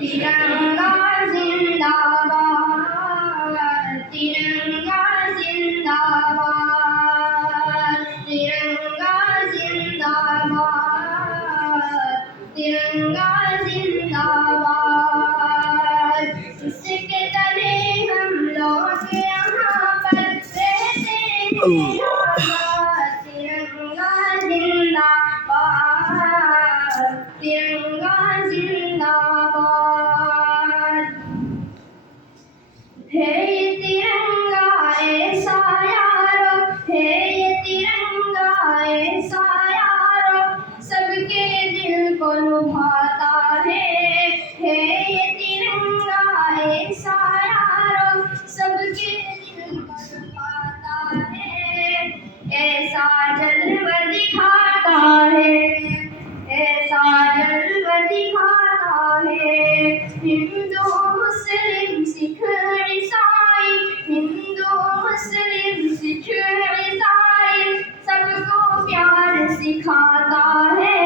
तिरंगा जिंदाबाद, तिरंगा जिंदाबाद, तिरंगा जिंदाबाद, तिरंगा जिंदाबाद। इसके तले हम लोग यहाँ पर रहते हैं आजाद। तिरंगा जिंदाबाद, तिरंगा जिंदाबाद। है ये तिरंगा ऐसा यारो, है ये तिरंगा ऐसा यारो, सबके दिल को लुभाता है ये तिरंगा ऐसा यारो, सबके दिल को लुभाता है। ऐसा जलवा दिखाता है, ऐसा जलवा दिखाता है। हिंदू मुस्लिम सिख ईसाई, हिंदू मुस्लिम सिख ईसाई, सबको प्यार सिखाता है,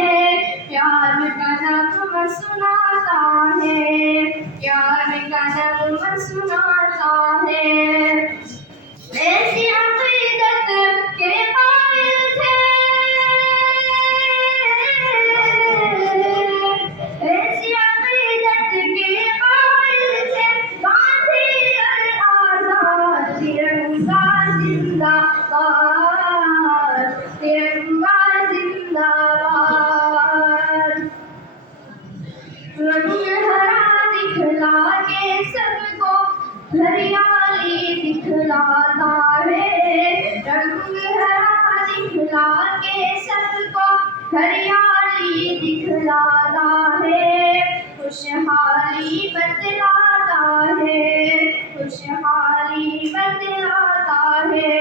प्यार का नगमा सुनाता है, प्यार का नगमा सुनाता है। ऐसी अक़ीदत के कायल थे, ऐसी अक़ीदत के कायल थे गांधी और आज़ाद। तिरंगा जिंदाबाद, तिरंगा जिंदाबाद। रंग हरा दिखला के सबको हरियाली दिखलाता है, रंग हरा दिखला के सबको हरियाली दिखलाता है। खुशहाली बतलाता है, खुशहाली बतलाता है।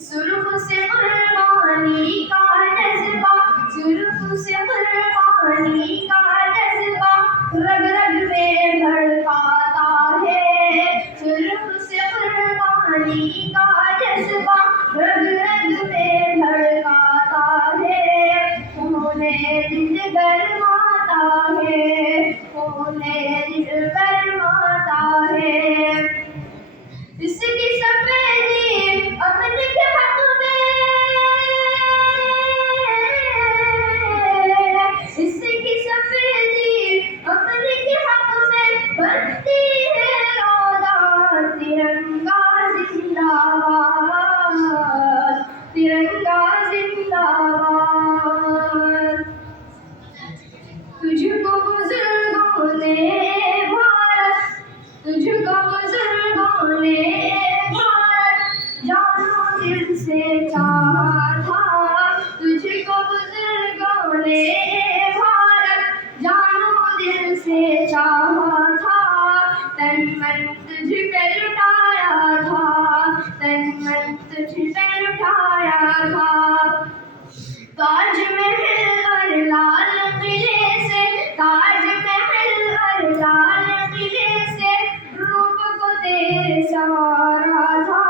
सुर्ख से कुर्बानी का जज्बा, सुर्ख से कुर्बानी का जज्बा, रग रग में धड़काता है। सुर्ख से कुर्बानी का जज्बा, रग रग में धड़काता है। खूने दिल गरमाता है, खूने दिल गरमाता है। इसकी सफेदी अमन के हक में, इसकी सफेदी अमन के हक में बनती है रोज़ा। तिरंगा जिंदाबाद, तिरंगा जिंदाबाद। तुझको बुजुर्गों ने भारत, तुझको बुजुर्गों ने भारत जानो दिल से चाहा था, तुझको बुजुर्गों ने भारत जानो दिल से चाहा था। तन मन तुझ पे लुटाया था, तन मन तुझ पे लुटाया था। ताज महल और लाल किले से, ताज महल और लाल किले से रूप को तेरे संवारा था,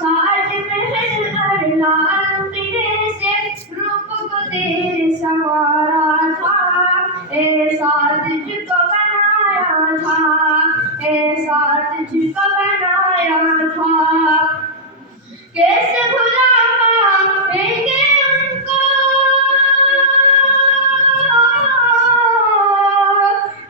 ताज महल और लाल किले से रूप को तेरे संवारा था। ऐसा तुझको बनाया था, ऐसा तुझको बनाया था। कैसे भुला पाएंगे उनको,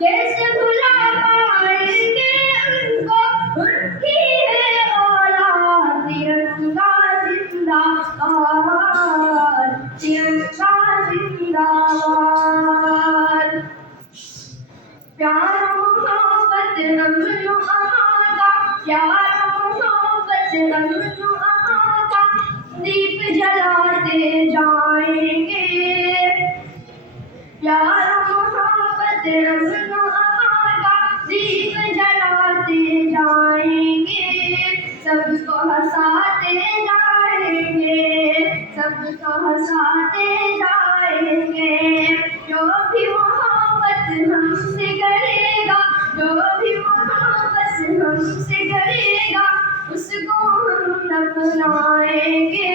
कैसे भुला पाएंगे उनको, उनकी है औलाद। तिरंगा जिंदाबाद, तिरंगा जिंदाबाद। प्यार मोहब्बत अमन अमान का, प्यार मोहब्बत अमन अमान का दीप जलाते जाएंगे, प्यार मोहब्बत अमन अमान का दीप जलाते जाएंगे। सबको हंसाते जाएंगे, सबको हंसाते जाएंगे। जो भी मोहब्बत हमसे करेगा, जो भी मोहब्बत हमसे करेगा, उसको हम अपनाएंगे,